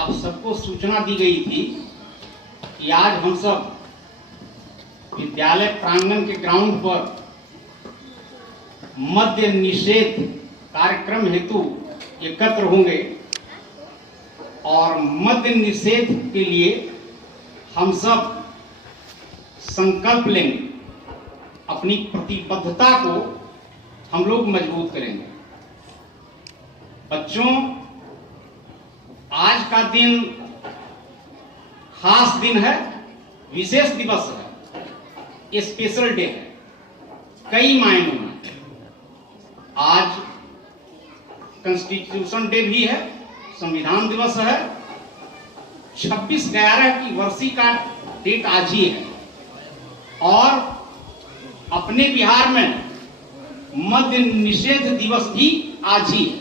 आप सबको सूचना दी गई थी कि आज हम सब विद्यालय प्रांगण के ग्राउंड पर मद्य निषेध कार्यक्रम हेतु एकत्र होंगे और मद्य निषेध के लिए हम सब संकल्प लेंगे, अपनी प्रतिबद्धता को हम लोग मजबूत करेंगे। बच्चों, आज का दिन खास दिन है, विशेष दिवस है, ये स्पेशल डे है कई मायनों में। आज कॉन्स्टिट्यूशन डे भी है, संविधान दिवस है, 26/11 की वर्षी का डेट आज ही है और अपने बिहार में मद्य निषेध दिवस भी आज ही है।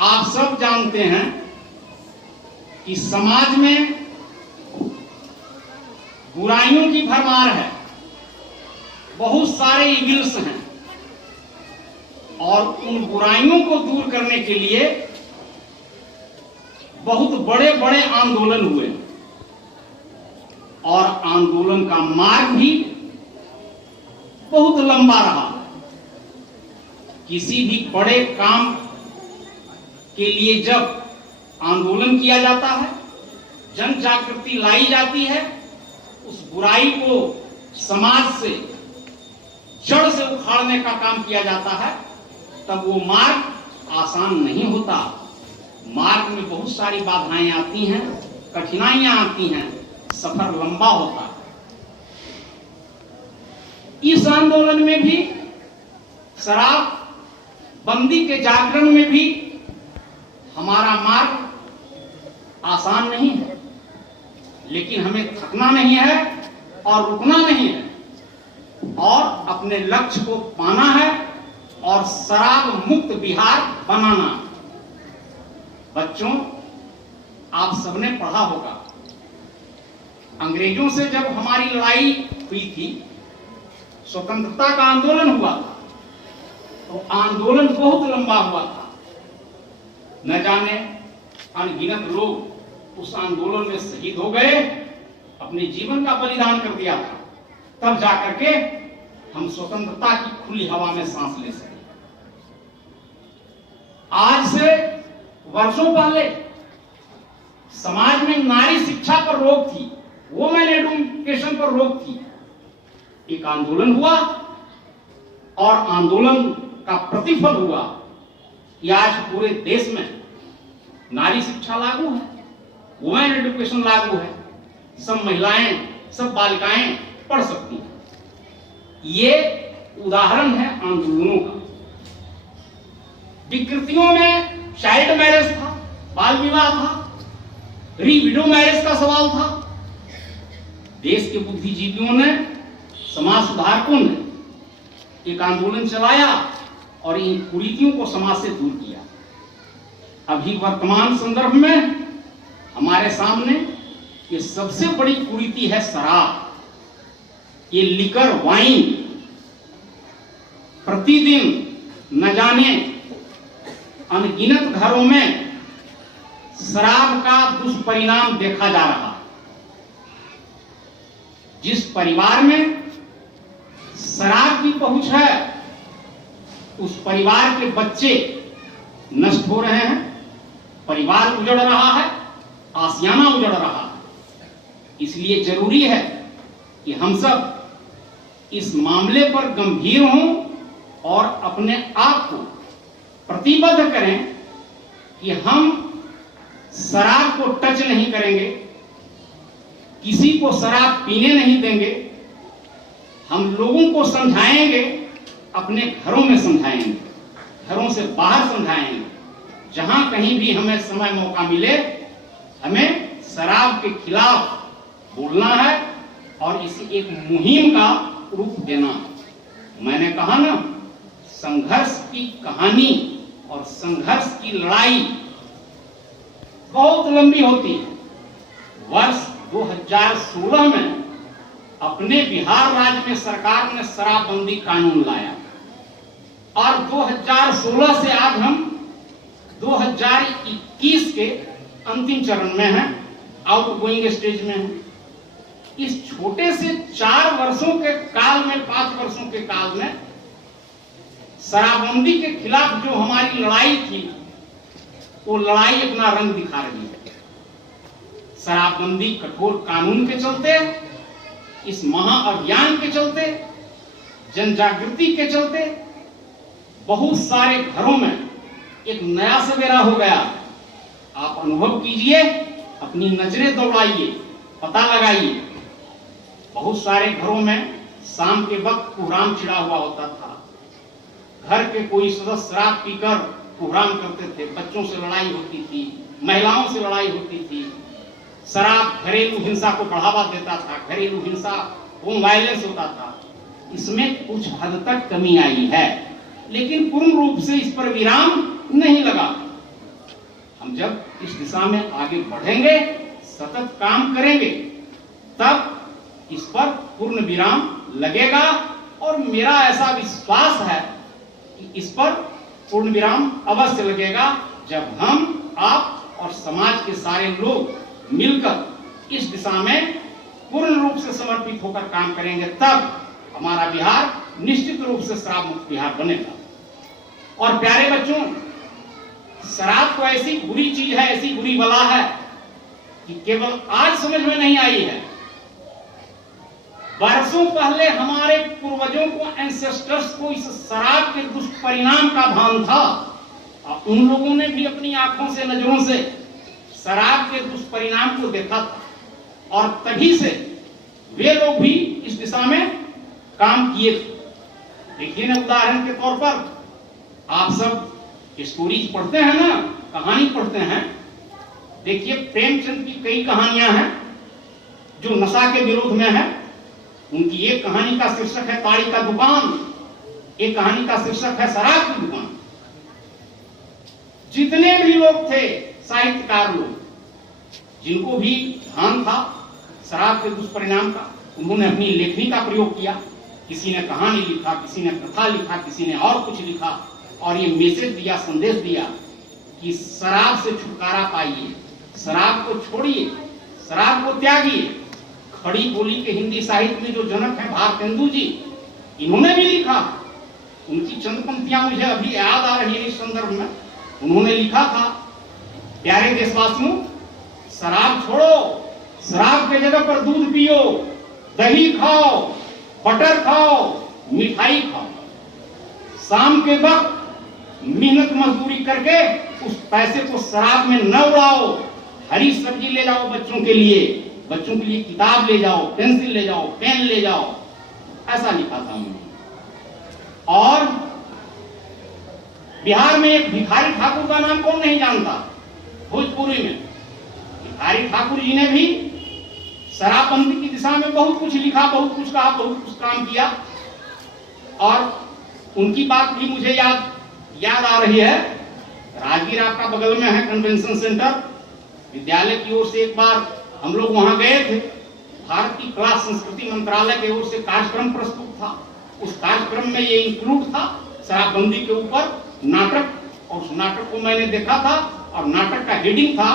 आप सब जानते हैं कि समाज में बुराइयों की भरमार है, बहुत सारे इविल्स हैं और उन बुराइयों को दूर करने के लिए बहुत बड़े बड़े आंदोलन हुए और आंदोलन का मार्ग भी बहुत लंबा रहा। किसी भी बड़े काम के लिए जब आंदोलन किया जाता है, जन जागृति लाई जाती है, उस बुराई को समाज से जड़ से उखाड़ने का काम किया जाता है, तब वो मार्ग आसान नहीं होता। मार्ग में बहुत सारी बाधाएं आती हैं, कठिनाइयां आती हैं, सफर लंबा होता है। इस आंदोलन में भी, शराब बंदी के जागरण में भी हमारा मार्ग आसान नहीं है, लेकिन हमें थकना नहीं है और रुकना नहीं है और अपने लक्ष्य को पाना है और शराब मुक्त बिहार बनाना। बच्चों, आप सबने पढ़ा होगा, अंग्रेजों से जब हमारी लड़ाई हुई थी, स्वतंत्रता का आंदोलन हुआ था, तो आंदोलन बहुत लंबा हुआ था। न जाने अनगिनत लोग उस आंदोलन में शहीद हो गए, अपने जीवन का बलिदान कर दिया था, तब जाकर के हम स्वतंत्रता की खुली हवा में सांस ले सके। आज से वर्षों पहले समाज में नारी शिक्षा पर रोक थी, वुमेन एजुकेशन पर रोक थी। एक आंदोलन हुआ और आंदोलन का प्रतिफल हुआ कि आज पूरे देश में नारी शिक्षा लागू है, वुमेन एजुकेशन लागू है, सब महिलाएं, सब बालिकाएं पढ़ सकती हैं। ये उदाहरण है आंदोलनों का। विकृतियों में चाइल्ड मैरिज था, बाल विवाह था, रीविडो मैरिज का सवाल था। देश के बुद्धिजीवियों ने, समाज सुधारकों ने एक आंदोलन चलाया और इन कुरीतियों को समाज से दूर किया। अभी वर्तमान संदर्भ में हमारे सामने ये सबसे बड़ी कुरीति है शराब। ये लिकर वाइन प्रतिदिन न जाने अनगिनत घरों में शराब का दुष्परिणाम देखा जा रहा। जिस परिवार में शराब की पहुंच है, उस परिवार के बच्चे नष्ट हो रहे हैं, परिवार उजड़ रहा है, आशियाना उजड़ रहा है। इसलिए जरूरी है कि हम सब इस मामले पर गंभीर हों और अपने आप को प्रतिबद्ध करें कि हम शराब को टच नहीं करेंगे, किसी को शराब पीने नहीं देंगे। हम लोगों को समझाएंगे, अपने घरों में समझाएंगे, घरों से बाहर समझाएंगे। जहां कहीं भी हमें समय मौका मिले, हमें शराब के खिलाफ बोलना है और इसे एक मुहिम का रूप देना। मैंने कहा ना, संघर्ष की कहानी और संघर्ष की लड़ाई बहुत लंबी होती है। वर्ष 2016 में अपने बिहार राज्य में सरकार ने शराबबंदी कानून लाया और 2016 से आज हम 2021 के अंतिम चरण में है, आउट गोइंग स्टेज में है। इस छोटे से 4 वर्षों के काल में, 5 वर्षों के काल में शराबबंदी के खिलाफ जो हमारी लड़ाई थी, वो लड़ाई अपना रंग दिखा रही है। शराबबंदी कठोर कानून के चलते, इस महाअभियान के चलते, जन जागृति के चलते बहुत सारे घरों में एक नया सवेरा हो गया। आप अनुभव कीजिए, अपनी नजरें दौड़ाइए, पता लगाइए। बहुत सारे घरों में शाम के वक्त कोहराम छिड़ा हुआ होता था। घर के कोई सदस्य शराब पीकर कोहराम करते थे, बच्चों से लड़ाई होती थी, महिलाओं से लड़ाई होती थी। शराब घरेलू हिंसा को बढ़ावा देता था, घरेलू हिंसा, होम वायलेंस होता था। इसमें कुछ हद तक कमी आई है, लेकिन पूर्ण रूप से इस पर विराम नहीं लगा। हम जब इस दिशा में आगे बढ़ेंगे, सतत काम करेंगे, तब इस पर पूर्ण विराम लगेगा। और मेरा ऐसा विश्वास है कि इस पर पूर्ण विराम अवश्य लगेगा जब हम, आप और समाज के सारे लोग मिलकर इस दिशा में पूर्ण रूप से समर्पित होकर काम करेंगे। तब हमारा बिहार निश्चित रूप से शराब मुक्त बिहार बनेगा। और प्यारे बच्चों, शराब तो ऐसी बुरी चीज है, ऐसी बुरी बला है कि केवल आज समझ में नहीं आई है। वर्षों पहले हमारे पूर्वजों को, एंसेस्टर्स को इस शराब के दुष्परिणाम का भान था। और उन लोगों ने भी अपनी आंखों से, नजरों से शराब के दुष्परिणाम को देखा था, और तभी से वे लोग भी इस दिशा में काम किए थे। देखिए ना, उदाहरण के तौर पर आप सब स्टोरीज पढ़ते हैं ना, कहानी पढ़ते हैं। देखिए, प्रेमचंद की कई कहानियां हैं जो नशा के विरोध में है। उनकी एक कहानी का शीर्षक है ताड़ी का दुकान, एक कहानी का शीर्षक है शराब की दुकान। जितने भी लोग थे साहित्यकार लोग, जिनको भी ध्यान था शराब के दुष्परिणाम का, उन्होंने अपनी लेखनी का प्रयोग किया। किसी ने कहानी लिखा, किसी ने कथा लिखा, किसी ने और कुछ लिखा, और ये मैसेज दिया, संदेश दिया कि शराब से छुटकारा पाइए, शराब को छोड़िए, शराब को त्यागिए। खड़ी बोली के हिंदी साहित्य में जो जनक हैं भारतेंदु जी, इन्होंने भी लिखा। उनकी चंद पंक्तियां मुझे अभी याद आ रही है इस संदर्भ में। उन्होंने लिखा था, प्यारे देशवासियों, शराब छोड़ो, शराब के जगह पर दूध पियो, दही खाओ, बटर खाओ, मिठाई खाओ। शाम के वक्त मेहनत मजदूरी करके उस पैसे को शराब में न उड़ाओ। हरी सब्जी ले जाओ बच्चों के लिए, बच्चों के लिए किताब ले जाओ, पेंसिल ले जाओ, पेन ले जाओ। ऐसा लिखा था उन्होंने। और बिहार में एक भिखारी ठाकुर का नाम कौन नहीं जानता, भोजपुरी में। भिखारी ठाकुर जी ने भी शराबबंदी की दिशा में बहुत कुछ लिखा, बहुत कुछ कहा, बहुत कुछ काम किया। और उनकी बात भी मुझे याद आ रही है। राजगीर आपका बगल में है कन्वेंशन सेंटर, विद्यालय की ओर से एक बार हम लोग वहां गए थे। भारतीय कला संस्कृति मंत्रालय की ओर से कार्यक्रम प्रस्तुत था। उस कार्यक्रम में ये इंक्लूड था शराबबंदी के ऊपर नाटक, और उस नाटक को मैंने देखा था। और नाटक का हेडिंग था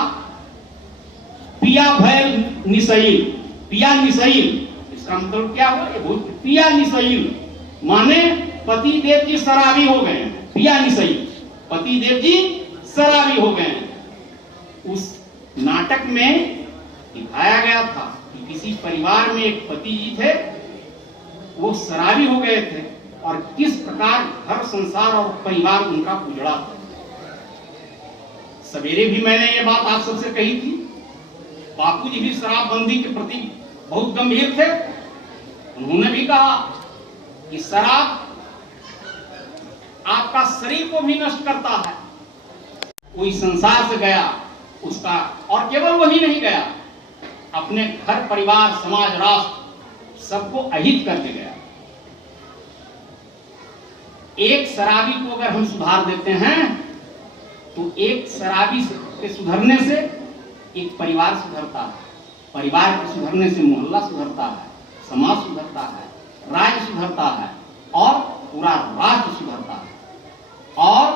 पिया भैल निसैल, पिया निसैल। इसका मतलब क्या हुआ? ये पिया निसैल माने पति देव जी शराबी हो गए। पिया निसैल, पति देव जी शराबी हो गए। उस नाटक में दिखाया गया था कि किसी परिवार में एक पति जी थे, वो शराबी हो गए थे, और किस प्रकार घर संसार और परिवार उनका उजड़ा था। सवेरे भी मैंने ये बात आप सबसे कही थी। बापूजी भी शराबबंदी के प्रति बहुत गंभीर थे। उन्होंने भी कहा कि शराब आपका शरीर को भी नष्ट करता है। कोई संसार से गया उसका, और केवल वही नहीं गया, अपने घर परिवार समाज राष्ट्र सबको अहित करके गया। एक शराबी को अगर हम सुधार देते हैं तो एक शराबी के सुधरने से एक परिवार सुधरता है, परिवार के सुधरने से मोहल्ला सुधरता है, समाज सुधरता है, राज्य सुधरता है, और पूरा राष्ट्र सुधरता है। और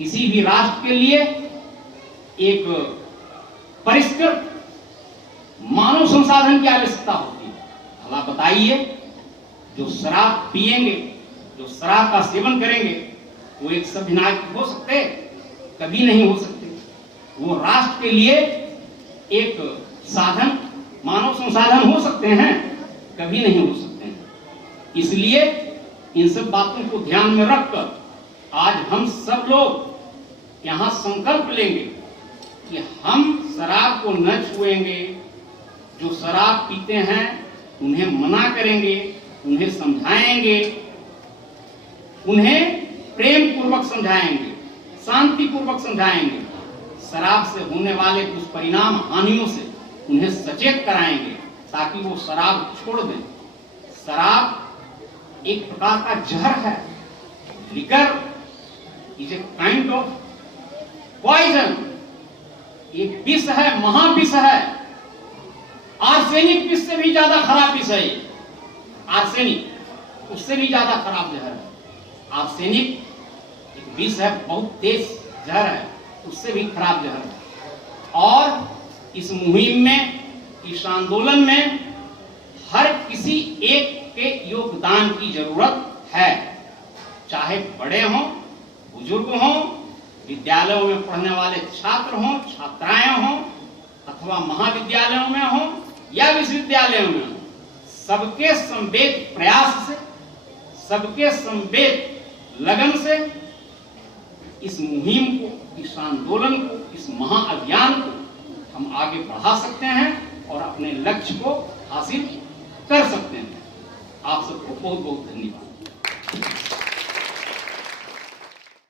किसी भी राष्ट्र के लिए एक परिष्कृत मानव संसाधन की आवश्यकता होती है। भला बताइए, जो शराब पिएंगे, जो शराब का सेवन करेंगे, वो एक सभ्य नागरिक हो सकते? कभी नहीं हो सकते। वो राष्ट्र के लिए एक साधन, मानव संसाधन हो सकते हैं? कभी नहीं हो सकते हैं। इसलिए इन सब बातों को ध्यान में रखकर आज हम सब लोग यहाँ संकल्प लेंगे कि हम शराब को न छुएंगे। जो शराब पीते हैं उन्हें मना करेंगे, उन्हें समझाएंगे, उन्हें प्रेम पूर्वक समझाएंगे, शांति पूर्वक समझाएंगे। शराब से होने वाले दुष्परिणाम, हानियों से उन्हें सचेत कराएंगे ताकि वो शराब छोड़ दें। शराब एक प्रकार का जहर है। Liquor is a kind of poison. एक विष है, महाविष है। आर्सेनिक विष से भी ज्यादा खराब विष है ये। आर्सेनिक उससे भी ज्यादा खराब जहर है। आर्सेनिक एक विष है, बहुत तेज जहर है, उससे भी खराब जहर है। और इस मुहिम में, इस आंदोलन में हर किसी एक के योगदान की जरूरत है। चाहे बड़े हों, बुजुर्ग हों, विद्यालयों में पढ़ने वाले छात्र हों, छात्राएं हों, अथवा महाविद्यालयों में हों या विश्वविद्यालयों में हों, सबके संवेद प्रयास से, सबके संवेद लगन से इस मुहिम को, इस आंदोलन को, इस महाअभियान को हम आगे बढ़ा सकते हैं और अपने लक्ष्य को हासिल कर सकते हैं। आप सबको बहुत बहुत धन्यवाद।